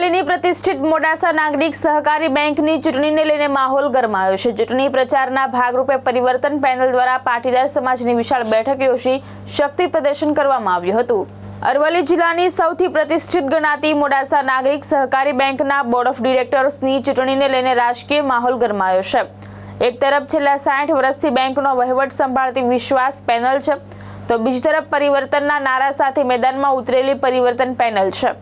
અરવલ્લીની પ્રતિષ્ઠિત મોડાસા નાગરિક સહકારી બેંકની ચૂંટણીને લઈને માહોલ ગરમાયો છે। ચૂંટણી પ્રચારના ભાગરૂપે પરિવર્તન પેનલ દ્વારા પાટીદાર સમાજની વિશાળ બેઠક યોજી શક્તિ પ્રદર્શન કરવામાં આવ્યું હતું। અરવલ્લી જિલ્લાની સૌથી પ્રતિષ્ઠિત ગણાતી મોડાસા નાગરિક સહકારી બેંકના બોર્ડ ઓફ ડિરેક્ટર્સની ચૂંટણીને લઈને રાજકીય માહોલ ગરમાયો છે। એક તરફ છેલ્લા 60 વર્ષથી બેંકનો વહીવટ સંભાળતી વિશ્વાસ પેનલ છે, તો બીજી તરફ પરિવર્તનના નારા સાથે મેદાનમાં ઉતરેલી પરિવર્તન પેનલ છે।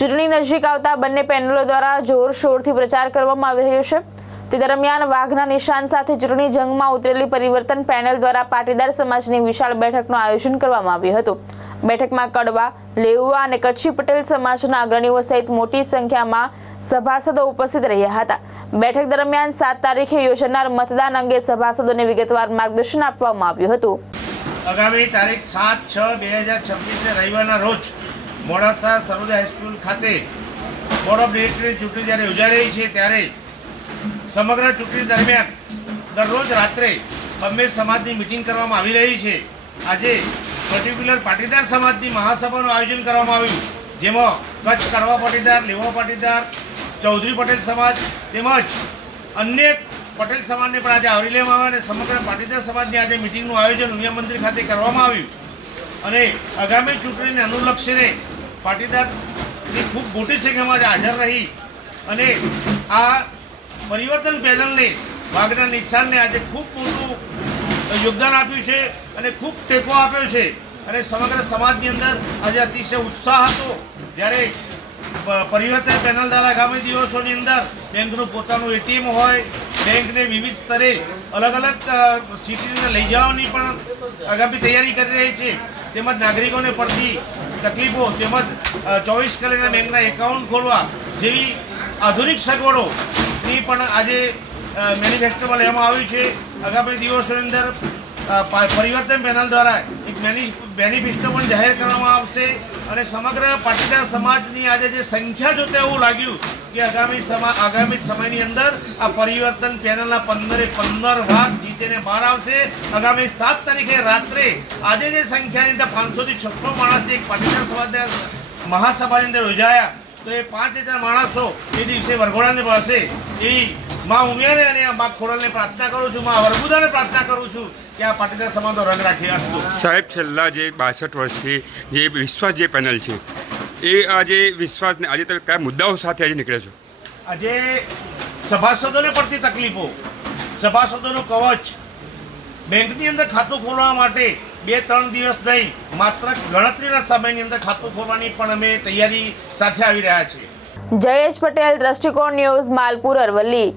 ચૂંટણી નજીક આવતા બંને પેનલો દ્વારા જોરશોરથી પ્રચાર કરવામાં આવી રહ્યો છે। તે દરમિયાન વાઘના નિશાન સાથે ચૂંટણી જંગમાં ઉતરેલી પરિવર્તન પેનલ દ્વારા પાટીદાર સમાજની વિશાળ બેઠકનું આયોજન કરવામાં આવ્યું હતું। બેઠકમાં કડવા, લેઉવા અને કચ્છી પટેલ સમાજના અગ્રણીઓ સહિત મોટી સંખ્યામાં સભાસદો ઉપસ્થિત રહ્યા હતા। બેઠક દરમિયાન 7 તારીખે યોજાનાર મતદાન અંગે સભાસદોને વિગતવાર માર્ગદર્શન આપવામાં આવ્યું હતું। આગામી તારીખ 7/6/2026 રવિવારના રોજ મોડાસા સરોદય હાઈસ્કૂલ ખાતે બોર્ડ ઓફ ડિરેક્ટરની ચૂંટણી જ્યારે યોજાઈ રહી છે, ત્યારે સમગ્ર ચૂંટણી દરમિયાન દરરોજ રાત્રે બંને સમાજની મિટિંગ કરવામાં આવી રહી છે। આજે પર્ટિક્યુલર પાટીદાર સમાજની મહાસભાનું આયોજન કરવામાં આવ્યું, જેમાં કચ્છ કડવા પાટીદાર, લેવા પાટીદાર, ચૌધરી પટેલ સમાજ તેમજ અન્ય પટેલ સમાજને પણ આજે આવરી લેવામાં આવે અને સમગ્ર પાટીદાર સમાજની આજે મિટિંગનું આયોજન ઉમિયા મંદિર ખાતે કરવામાં આવ્યું અને આગામી ચૂંટણીને અનુલક્ષીને પાટીદારની ખૂબ મોટી સંખ્યામાં હાજર રહી અને આ પરિવર્તન પેનલને વાઘના નિશાનને આજે ખૂબ મોટું યોગદાન આપ્યું છે અને ખૂબ ટેકો આપ્યો છે અને સમગ્ર સમાજની અંદર આજે અતિશય ઉત્સાહ હતો, જ્યારે પરિવર્તન પેનલ દ્વારા આગામી દિવસોની અંદર બેંકનું પોતાનું એટીએમ હોય, બેંકને વિવિધ સ્તરે અલગ અલગ સિટીને લઈ જવાની પણ આગામી તૈયારી કરી રહી છે, તેમજ નાગરિકોને પડતી તકલીફો તેમજ 24 કલાકના બેંકના એકાઉન્ટ ખોલવા જેવી આધુનિક સગવડોની પણ આજે મેનિફેસ્ટોમાં લેવામાં આવ્યું છે। આગામી દિવસોની અંદર પરિવર્તન પેનલ દ્વારા એક મેનિફેસ્ટો પણ જાહેર કરવામાં આવશે અને સમગ્ર પાટીદાર સમાજની આજે જે સંખ્યા જોતા એવું લાગ્યું કે આગામી સમયની અંદર આ પરિવર્તન પેનલના 15 ભાગ જીતીને બહાર આવશે। આગામી 7 તારીખે રાત્રે આજે જે સંખ્યાની અંદર 500 થી 600 માણસની એક પાટીદાર સમાજના મહાસભાની અંદર યોજાયા, તો એ 5000 માણસો એ દિવસે વરઘોડાને મળશે એવી મા ઉમિયાને અને મા ખોડલને પ્રાર્થના કરું છું, મા વરબુદાને પ્રાર્થના કરું છું કે આ પાટીદાર સમાજનો રંગ રાખી આપજો। સાહેબ, છેલ્લા જે 62 વર્ષથી જે વિશ્વાસ જે પેનલ છે, એ આજે વિશ્વાસને આજે તમે કયા મુદ્દાઓ સાથે આજે નીકળે છો? આજે સભાસદોને પડતી તકલીફો, સભાસદોનું કવચ, બેંકની અંદર ખાતું ખોલવા માટે 2-3 દિવસ નહીં, માત્ર ગણતરીના સમયની અંદર ખાતું ખોલવાની પણ અમે તૈયારી સાથે આવી રહ્યા છીએ। જયેશ પટેલ, દ્રષ્ટિકોણ ન્યૂઝ, માલપુર, અરવલ્લી।